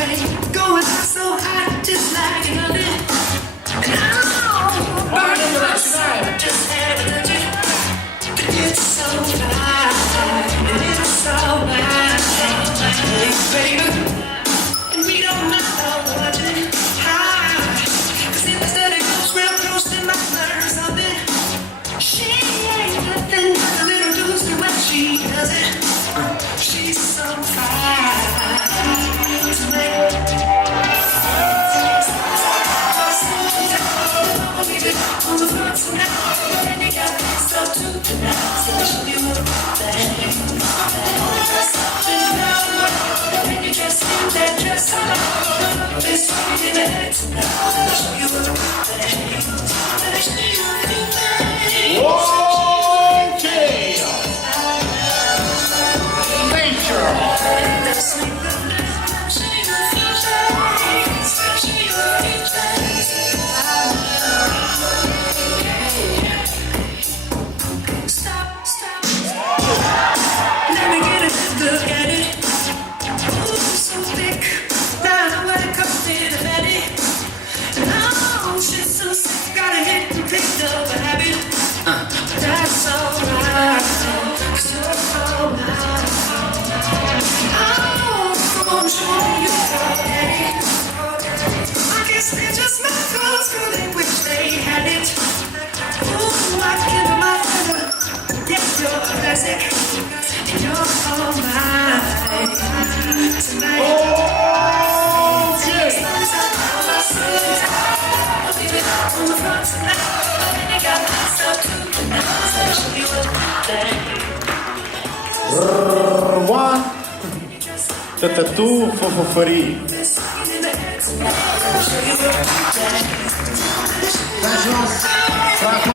fame, going so high, just like an oven. And I'm burning my soul, just had to touch it. But it's so fine, and it's so fine, baby. And we don't know what it high, 'cause instead it goes real close to my nerves of it. She ain't nothing but a little deuce to when she does it. She's so fine tonight. On the front tonight, and you got so to tonight. So show you what that and you just in that dress. This sweet in the head tonight. Show you what that show you Okay. That's alright. So alright. Oh, come on, show me your body. I guess they're just my girls, girl, they wish they had it. Ooh, I give my brother, get your classic, and you're all mine tonight. Okay. On the front tonight, and you got myself too. Рва. Та-та-ту, фо-фо-форі.